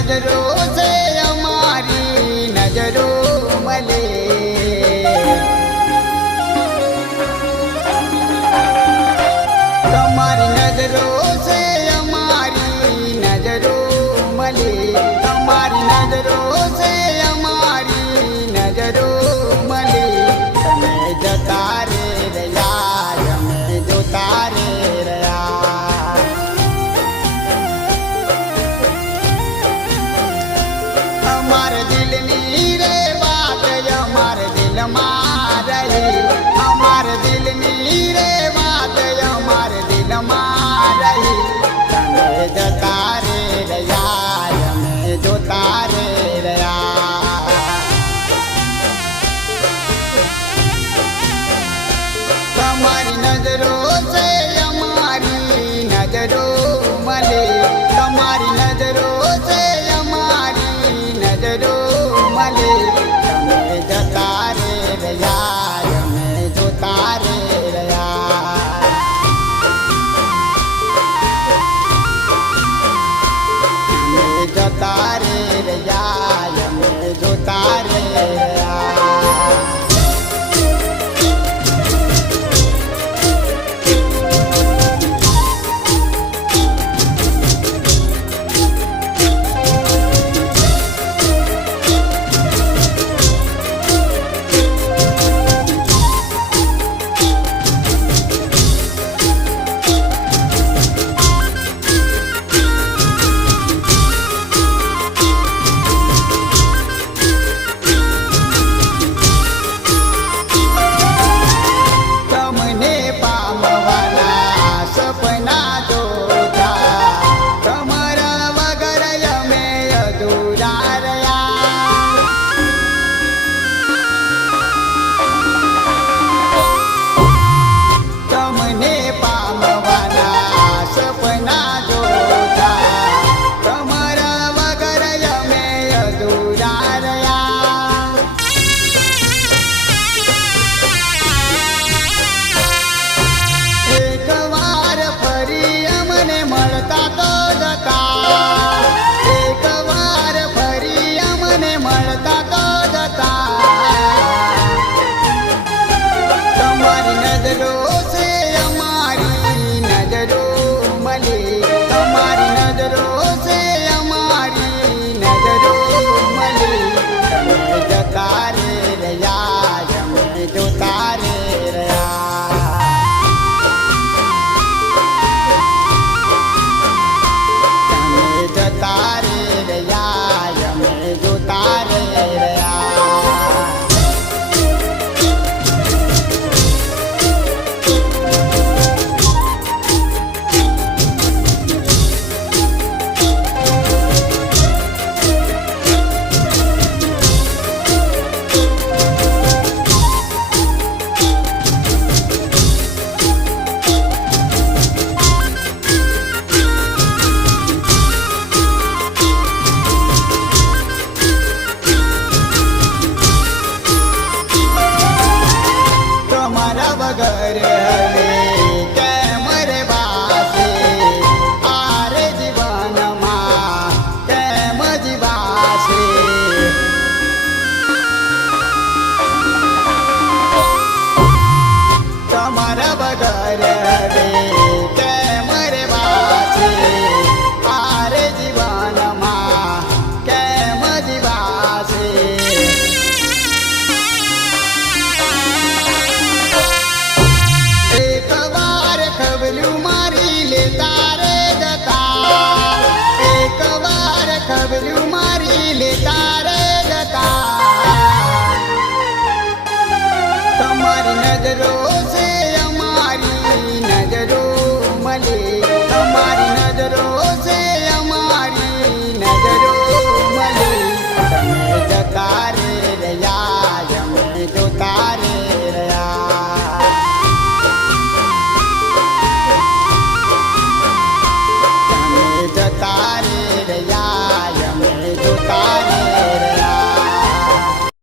नजरो से हमारी नजरो मले तुम्हारी नजरों से हमारी नजरों मले तुम्हारी नजरों से हमारी नजरों मले तमें जता रे रया तमें जोता रे रया हमारे दिल नी रे बात हमारे दिल मार रही हमारे दिल नी रे बात हमारे दिल मार रही तमें जता रे रया तमें जोता रे रया तुम्हारी नजरों से हमारी नजरों मले तुम्हारी नजरों से हमारी नजरों मले तमें जता रे रया तमें जोता रे रया तमें जता रे रया तमें जोता रे रया तुम्हारी नजरों से हमारी नजरों मले तुम्हारी नजरों से हमारी नजरों मले तमें जता रे रया तमें जोता रे रया तमें जता रे रया तमें जोता रे रया वगर हवे केम रे बासे आरे जीवन मा केम जीवासे तुम्हारा वगर हवे केम रे बासे आरे जीवन मा केम जीवासे मारी लेता रे जता एक बार खबरू मारी लेता रे जता तुम्हारी नजरों से हमारी नजरों मले तुम्हारी नजरों से हमारी नजरों मले तमें जता